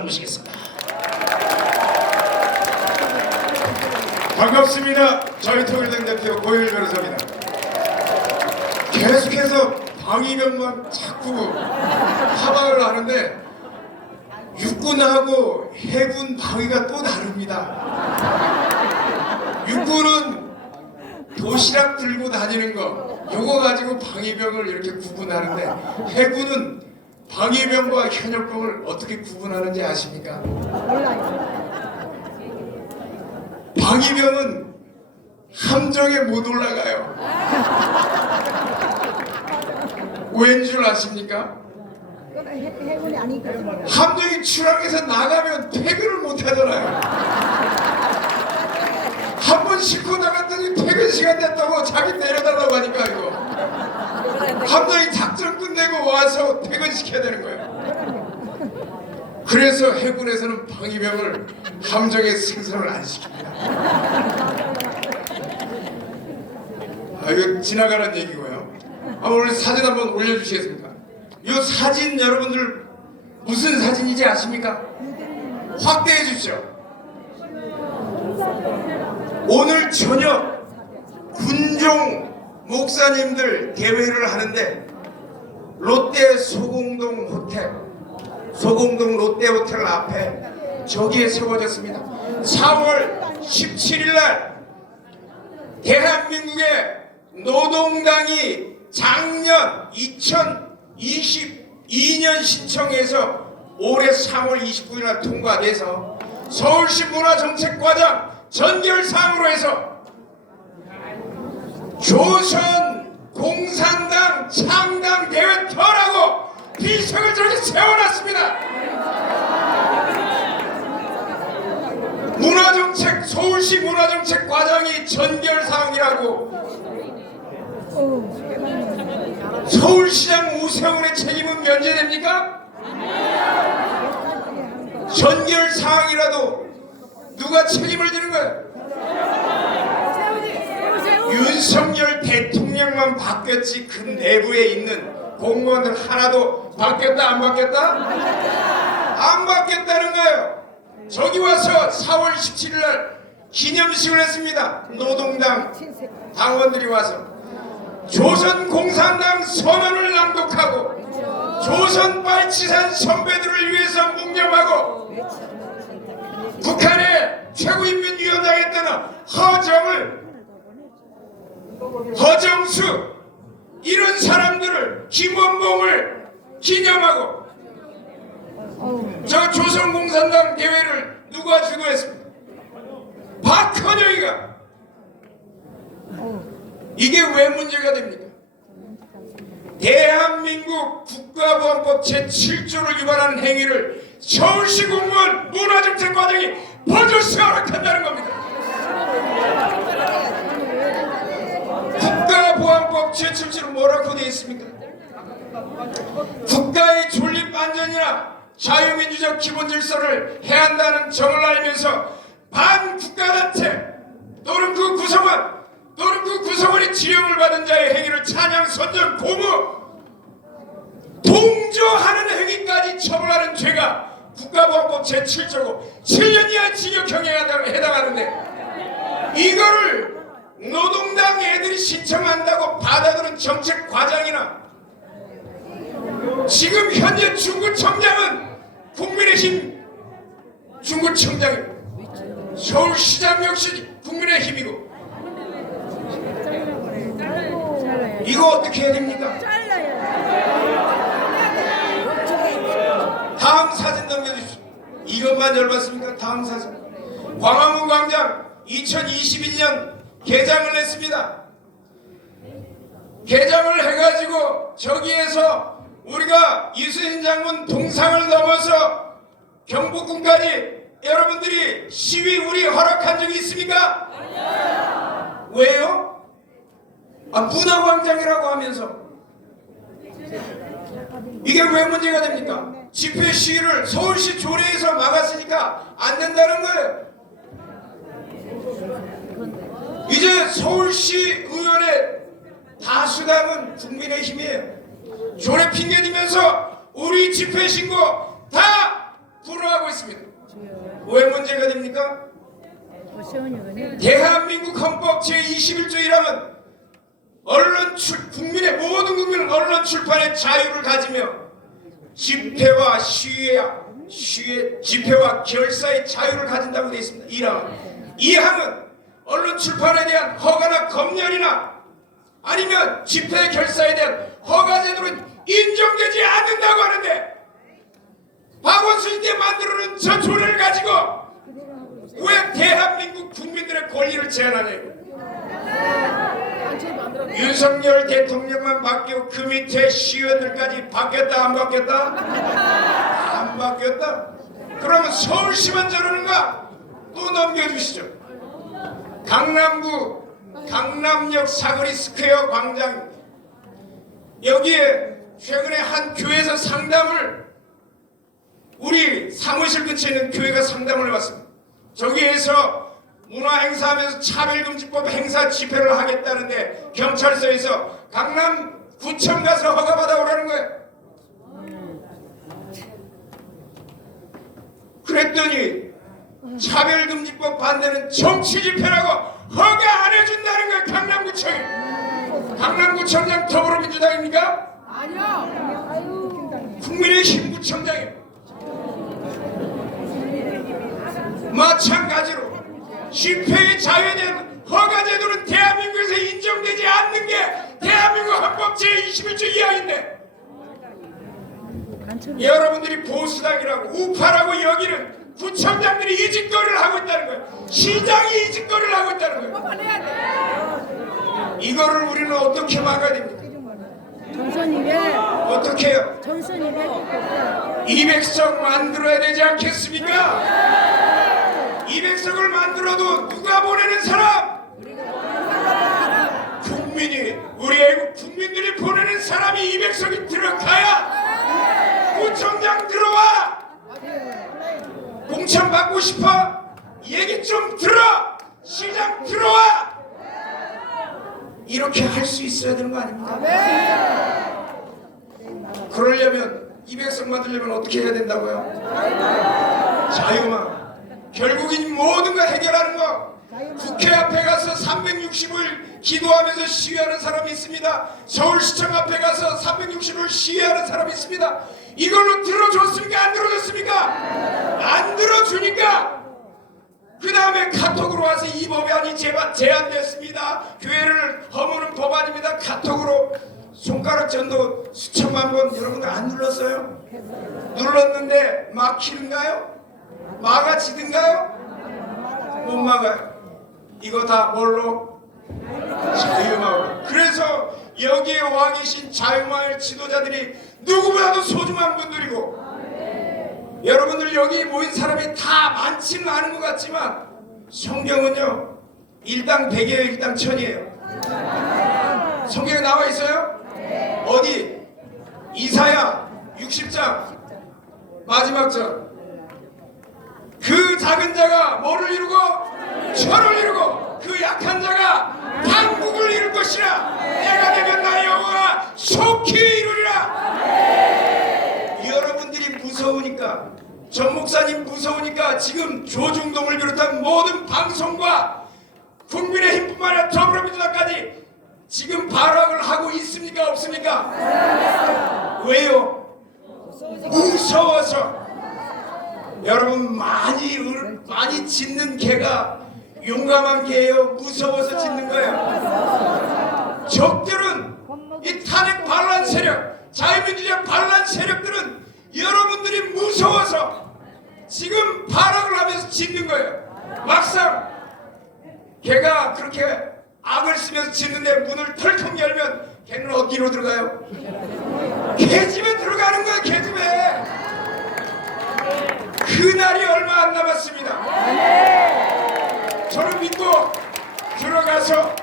한번 모시겠습니다. 반갑습니다. 저희 통일당 대표 고일 변호사입니다. 계속해서 방위병만 자꾸 하방을 하는데 육군하고 해군 방위가 또 다릅니다. 육군은 도시락 들고 다니는 거 요거 가지고 방위병을 이렇게 구분하는데 해군은 방위병과 현역병을 어떻게 구분하는지 아십니까? 방위병은 함정에 못 올라가요. 왠 줄 아십니까? 함정이 추락해서 나가면 퇴근을 못 하잖아요. 한 번 싣고 나갔더니 퇴근 시간 됐다고 자기 내려달라고 하니까 이거. 작전 끝내고 와서 퇴근 시켜야 되는 거예요. 그래서 해군에서는 방위병을 함정에 생산을 안 시킵니다. 아 이거 지나가는 얘기고요. 아, 오늘 사진 한번 올려주시겠습니까? 이 사진 여러분들 무슨 사진인지 아십니까? 확대해 주십시오. 오늘 저녁 군종 목사님들 대회를 하는데 롯데 소공동 호텔 소공동 롯데 호텔 앞에 저기에 세워졌습니다. 4월 17일 날 대한민국의 노동당이 작년 2022년 신청해서 올해 3월 29일 날 통과돼서 서울시 문화정책과장 전결사항으로 해서 조선 공산당 창당 대회 터라고 비석을 저렇게 세워놨습니다. 문화정책 서울시 문화정책 과장이 전결사항이라고 서울시장 우세훈의 책임은 면제됩니까? 전결 사항이라도 누가 책임을 지는 거예요? 윤석열 대통령만 바뀌었지 그 내부에 있는 공무원들 하나도 바뀌었다 안 바뀌었다? 안 바뀌었다는 거예요. 저기 와서 4월 17일 날 기념식을 했습니다. 노동당 당원들이 와서 조선 공산당 선언을 낭독하고 조선 빨치산 선배들을 위해서 묵념하고 북한의 최고인민위원장에 뜨는 허정을 허정수 이런 사람들을 김원봉을 기념하고 저 조선 공산당 대회를 누가 주도했습니까? 박헌영이가 이게 왜 문제가 됩니까? 대한민국 국가보안법 제7조를 위반하는 행위를 서울시 공무원 문화정책과장이 버젓이 허락한다는 겁니다. 국가보안법 제7조는 뭐라고 되어 있습니까? 국가의 존립 안전이나 자유민주적 기본 질서를 해한다는 점을 알면서 반국가단체 또는 그 구성원 또는 그 구성원이 지령을 받은 자의 행위를 찬양, 선전, 고무 동조하는 행위까지 처벌하는 죄가 국가보안법 제7조고 7년 이하 징역형에 해당- 해당하는데 이거를 노동당 애들이 신청한다고 받아들은 정책 과장이나 지금 현재 중구청장은 국민의힘 중구청장입니다. 서울시장 역시 국민의힘이고 이거 어떻게 해야 됩니까? 다음 사진 넘겨주십시오. 이것만 열받습니까? 다음 사진. 광화문 광장 2021년 개장을 했습니다. 개장을 해가지고 저기에서 우리가 이수진 장군 동상을 넘어서 경복궁까지 여러분들이 시위 우리 허락한 적이 있습니까? 왜요? 아 문화광장이라고 하면서 이게 왜 문제가 됩니까? 집회 시위를 서울시 조례에서 막았으니까 안 된다는 거예요. 서울시 의원의 다수당은 국민의힘이에요. 조례 핑계 대면서 우리 집회 신고 다 불허하고 있습니다. 왜 문제가 됩니까? 대한민국 헌법 제21조 1항은 언론 출 국민의 모든 국민은 언론 출판의 자유를 가지며 집회와 시위야 시위 집회와 결사의 자유를 가진다고 되어 있습니다. 1항. 2항은 언론 출판에 대한 허가나 검열이나 아니면 집회 결사에 대한 허가 제도는 인정되지 않는다고 하는데 박원순이 때 만들어놓은 저 조례를 가지고 왜 대한민국 국민들의 권리를 제한하냐고 윤석열 대통령만 바뀌고 그 밑에 시의원들까지 바뀌었다 안 바뀌었다? 안 바뀌었다? 그러면 서울시만 저러는가? 또 넘겨주시죠 강남구 강남역 사거리 스퀘어 광장 여기에 최근에 한 교회에서 상담을 우리 사무실 근처에 있는 교회가 상담을 해봤습니다. 저기에서 문화 행사하면서 차별금지법 행사 집회를 하겠다는데 경찰서에서 강남 구청 가서 허가 받아오라는 거예요. 그랬더니 차별금지법 반대는 정치 집회라고 허가 안 해준다는 거예요. 강남구청이. 강남구청장 더불어민주당입니까? 국민의힘 구청장이에요. 마찬가지로 집회의 자유에 대한 허가 제도는 대한민국에서 인정되지 않는 게 대한민국 헌법 제21조 2항인데 여러분들이 보수당이라고 우파라고 여기는 구청장들이 이 짓거리를 하고 있다는 거예요. 시장이 이 짓거리를 하고 있다는 거예요. 이거를 우리는 어떻게 막아야 됩니까? 전선이래. 어떻게 해요? 전선이래. 200석 만들어야 되지 않겠습니까? 200석을 만들어도 누가 보내는 사람? 국민이 우리 애국 국민들이 보내는 사람이 200석이 들어가야 구청장 들어와 공천 받고 싶어? 얘기 좀 들어 시장 들어와 이렇게 할 수 있어야 되는 거 아닙니까? 그러려면 200석 만들려면 어떻게 해야 된다고요? 자유만. 결국인 모든 걸 해결하는 거. 국회 앞에 가서 360일 기도하면서 시위하는 사람이 있습니다. 서울시청 앞에 가서 360일 시위하는 사람이 있습니다. 이걸로 들어줬습니까? 안 들어줬습니까? 안 들어주니까 그 다음에 카톡으로 와서 이 법안이 제안됐습니다. 교회를 허무는 법안입니다. 카톡으로 손가락 전도 수천만 번 여러분들 안 눌렀어요? 눌렀는데 막히는가요? 막아지든가요? 못 막아요. 이거 다 뭘로? 자유마을. 그래서 여기에 와 계신 자유마을 지도자들이 누구보다도 소중한 분들이고 여러분들 여기 모인 사람이 다 많지는 않은 것 같지만 성경은요 일당 백이에요 일당 천이에요 성경에 나와 있어요? 어디? 이사야 60장 마지막 절. 그 작은 자가 뭐를 이루고 철을 이루고 그 약한 자가 강국을 이룰 것이라 내가 되면 나의 영광아 속히 이루리라 여러분들이 무서우니까 전 목사님 무서우니까 지금 조중동을 비롯한 모든 방송과 국민의힘뿐만 아니라 더불어민주당까지 지금 발악을 하고 있습니까 없습니까? 왜요? 무서워서 여러분 많이 을- 많이 짖는 개가 용감한 개예요. 무서워서 짖는 거예요. 적들은 이 탄핵 반란 세력 자유민주적 반란 세력들은 여러분들이 무서워서 지금 발악을 하면서 짖는 거예요. 막상 개가 그렇게 악을 쓰면서 짖는데 문을 털컥 열면 개는 어디로 들어가요? 개 집에 들어가는 거예요 개집에 그날이 얼마 안 남았습니다 들어가서